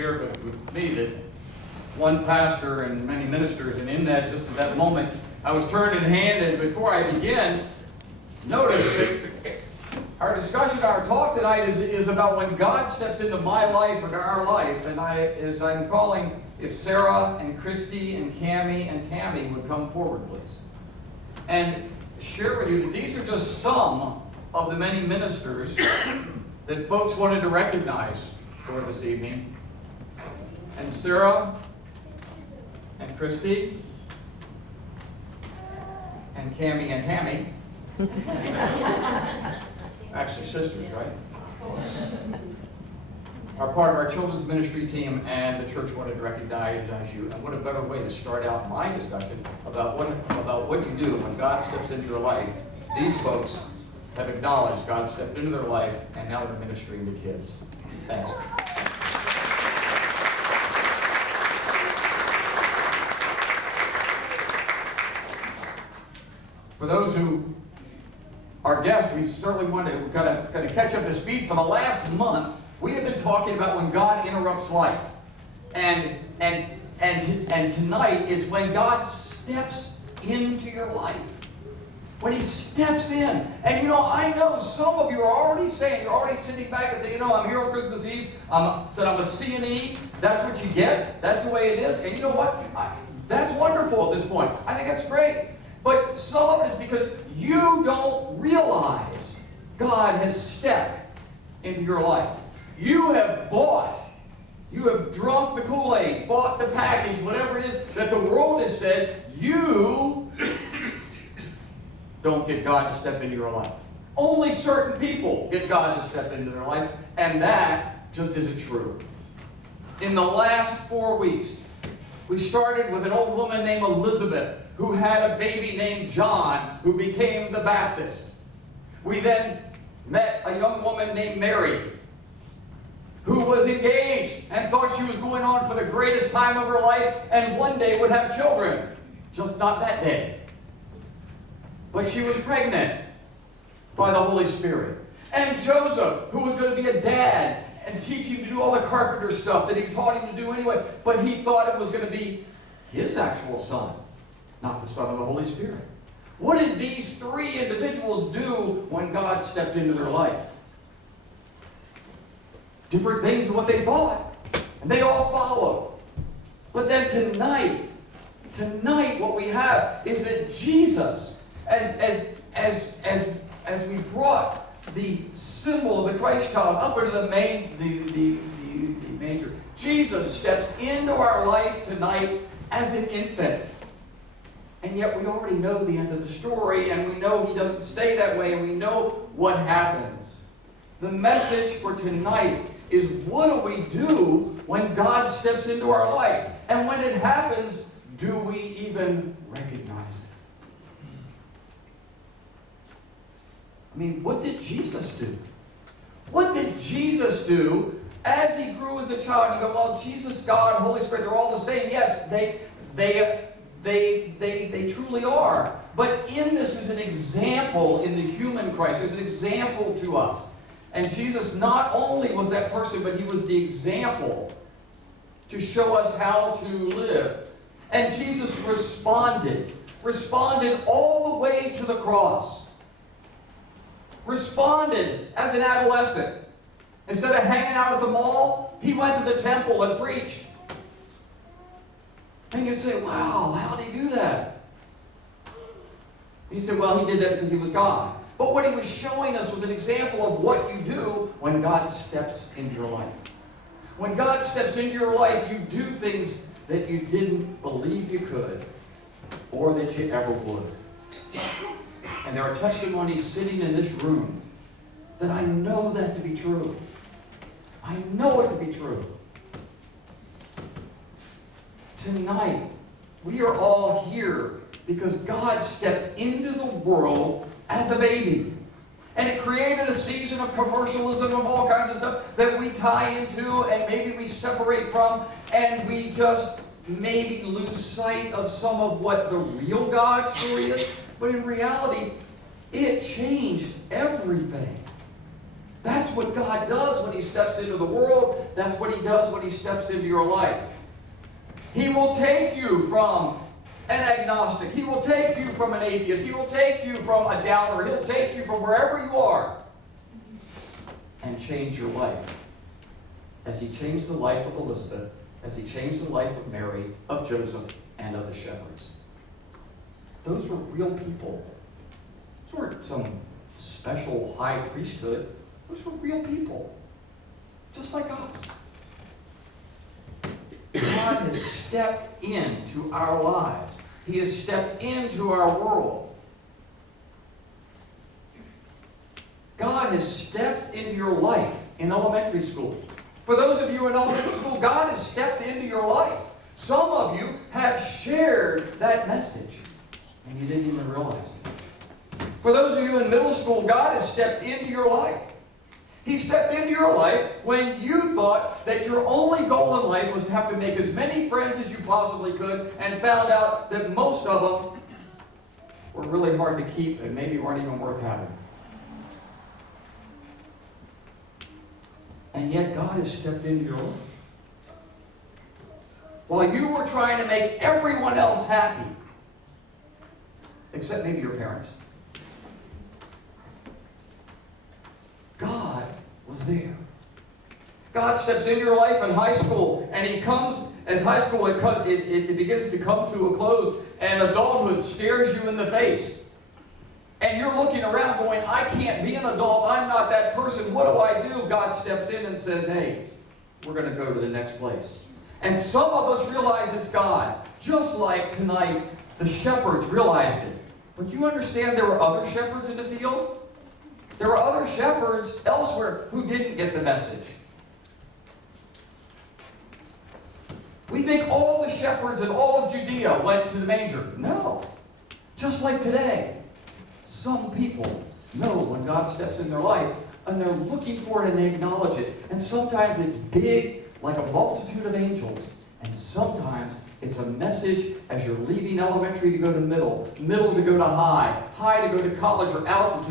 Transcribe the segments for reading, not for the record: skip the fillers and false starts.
shared with me that one pastor and many ministers, and in that, just at that moment, I was turned in hand, and before I begin, notice that our discussion, our talk tonight is about when God steps into my life or our life, and I'm calling if Sarah and Christy and Cammie and Tammy would come forward, please. And share with you that these are just some of the many ministers that folks wanted to recognize for this evening. And Sarah and Christy and Cammie and Tammy, actually sisters, right? Are part of our children's ministry team, and the church wanted to recognize you. And what a better way to start out my discussion about what you do when God steps into your life. These folks have acknowledged God stepped into their life, and now they're ministering to kids. Thanks. For those who are guests, we certainly want to kind of catch up to speed. For the last month, we have been talking about when God interrupts life. And tonight, it's when God steps into your life. When He steps in. And I know some of you are already saying, you're already sitting back and saying, I'm here on Christmas Eve. I'm a C&E. That's what you get. That's the way it is. And you know what? That's wonderful at this point. I think that's great. But some of it is because you don't realize God has stepped into your life. You have drunk the Kool-Aid, bought the package, whatever it is that the world has said. You don't get God to step into your life. Only certain people get God to step into their life, and that just isn't true. In the last 4 weeks, we started with an old woman named Elizabeth who had a baby named John who became the Baptist. We then met a young woman named Mary who was engaged and thought she was going on for the greatest time of her life and one day would have children. Just not that day. But she was pregnant by the Holy Spirit. And Joseph, who was going to be a dad and teach him to do all the carpenter stuff that he taught him to do anyway, but he thought it was going to be his actual son, not the son of the Holy Spirit. What did these three individuals do when God stepped into their life? Different things than what they thought. And they all followed. But then tonight, what we have is that Jesus, as we brought the symbol of the Christ child up into the manger, Jesus steps into our life tonight as an infant. And yet we already know the end of the story, and we know He doesn't stay that way, and we know what happens. The message for tonight is, what do we do when God steps into our life? And when it happens, do we even recognize it? I mean, what did Jesus do? What did Jesus do as He grew as a child? You go, well, Jesus, God, Holy Spirit, they're all the same. Yes, they truly are. But in this is an example in the human Christ. There's an example to us. And Jesus not only was that person, but He was the example to show us how to live. And Jesus responded all the way to the cross. Responded as an adolescent. Instead of hanging out at the mall, He went to the temple and preached. And you'd say, wow, how did He do that? He said, well, He did that because He was God. But what He was showing us was an example of what you do when God steps into your life. When God steps into your life, you do things that you didn't believe you could or that you ever would. And there are testimonies sitting in this room that I know that to be true. I know it to be true. Tonight, we are all here because God stepped into the world as a baby. And it created a season of commercialism of all kinds of stuff that we tie into and maybe we separate from, and we just maybe lose sight of some of what the real God story is. But in reality, it changed everything. That's what God does when He steps into the world. That's what He does when He steps into your life. He will take you from an agnostic. He will take you from an atheist. He will take you from a doubter. He'll take you from wherever you are and change your life. As He changed the life of Elizabeth, as He changed the life of Mary, of Joseph, and of the shepherds. Those were real people. Those weren't some special high priesthood. Those were real people, just like us. God has stepped into our lives. He has stepped into our world. God has stepped into your life in elementary school. For those of you in elementary school, God has stepped into your life. Some of you have shared that message, and you didn't even realize it. For those of you in middle school, God has stepped into your life. He stepped into your life when you thought that your only goal in life was to have to make as many friends as you possibly could, and found out that most of them were really hard to keep and maybe weren't even worth having. And yet God has stepped into your life. While you were trying to make everyone else happy, except maybe your parents, God was there. God steps into your life in high school, and He comes, as high school it begins to come to a close, and adulthood stares you in the face. And you're looking around going, I can't be an adult. I'm not that person. What do I do? God steps in and says, hey, we're going to go to the next place. And some of us realize it's God. Just like tonight, the shepherds realized it. But you understand there were other shepherds in the field? There were other shepherds elsewhere who didn't get the message. We think all the shepherds in all of Judea went to the manger. No. Just like today. Some people know when God steps in their life, and they're looking for it and they acknowledge it. And sometimes it's big, like a multitude of angels. And sometimes it's a message as you're leaving elementary to go to middle, middle to go to high, high to go to college, or out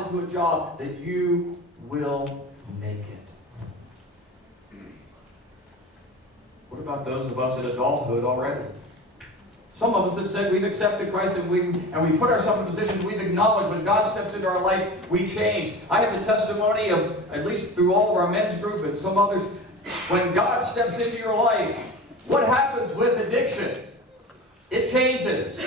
into a job, that you will make it. What about those of us in adulthood already? Some of us have said we've accepted Christ and we put ourselves in a position we've acknowledged when God steps into our life, we change. I have the testimony of, at least through all of our men's group and some others, when God steps into your life, what happens with addiction? It changes.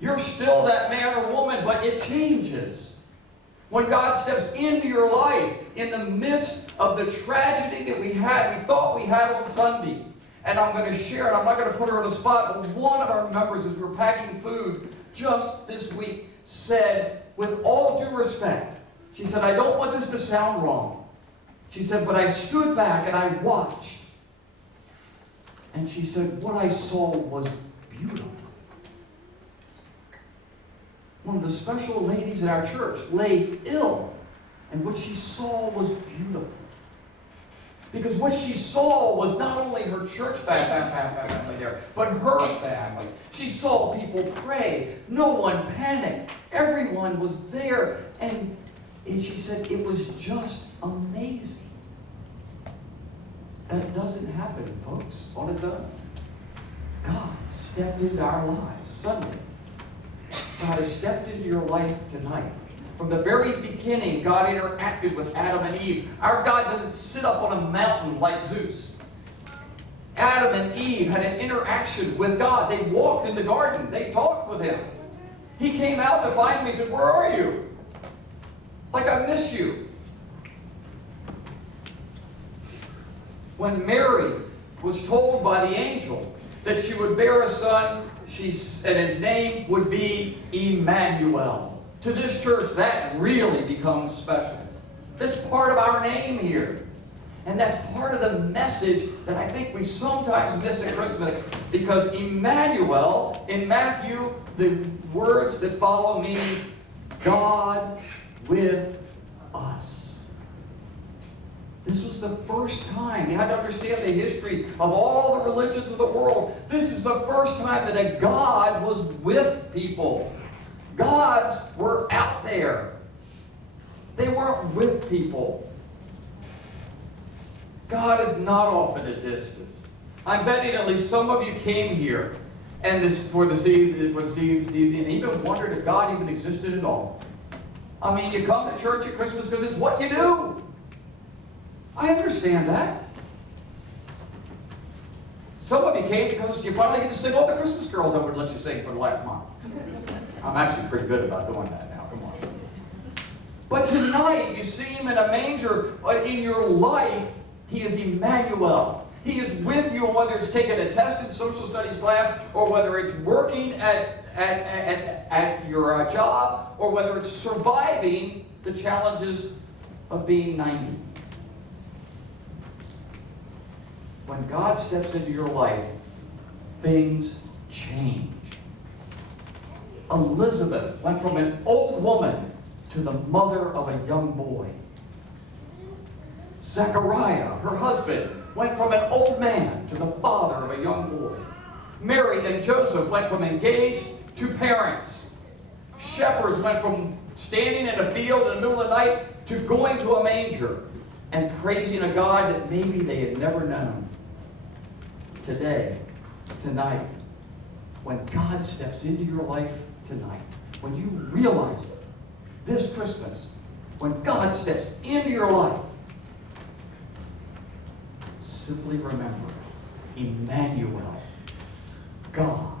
You're still that man or woman, but it changes. When God steps into your life in the midst of the tragedy that we thought we had on Sunday. And I'm going to share, and I'm not going to put her on the spot, but one of our members, as we were packing food just this week, said, with all due respect, she said, I don't want this to sound wrong. She said, but I stood back and I watched. And she said, what I saw was beautiful. One of the special ladies in our church lay ill, and what she saw was beautiful. Because what she saw was not only her church family there, but her family. She saw people pray. No one panicked. Everyone was there. And she said it was just amazing. That doesn't happen, folks, on its own. God stepped into our lives Sunday. God has stepped into your life tonight. From the very beginning, God interacted with Adam and Eve. Our God doesn't sit up on a mountain like Zeus. Adam and Eve had an interaction with God. They walked in the garden. They talked with Him. He came out to find me and said, where are you? Like, I miss you. When Mary was told by the angel that she would bear a son, and his name would be Emmanuel. To this church, that really becomes special. That's part of our name here. And that's part of the message that I think we sometimes miss at Christmas, because Emmanuel, in Matthew, the words that follow means God with us. This was the first time. You had to understand the history of all the religions of the world. This is the first time that a God was with people. Gods were out there. They weren't with people. God is not off at a distance. I'm betting at least some of you came here and for this evening and even wondered if God even existed at all. I mean, you come to church at Christmas because it's what you do. I understand that. Some of you came because you finally get to sing all the Christmas carols I would let you sing for the last month. I'm actually pretty good about doing that now. Come on. But tonight, you see him in a manger, but in your life, he is Emmanuel. He is with you, whether it's taking a test in social studies class, or whether it's working at your job, or whether it's surviving the challenges of being 90. When God steps into your life, things change. Elizabeth went from an old woman to the mother of a young boy. Zechariah, her husband, went from an old man to the father of a young boy. Mary and Joseph went from engaged to parents. Shepherds went from standing in a field in the middle of the night to going to a manger and praising a God that maybe they had never known. Today, tonight, when God steps into your life tonight, when you realize it, this Christmas, when God steps into your life, simply remember, Emmanuel, God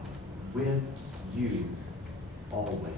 with you always.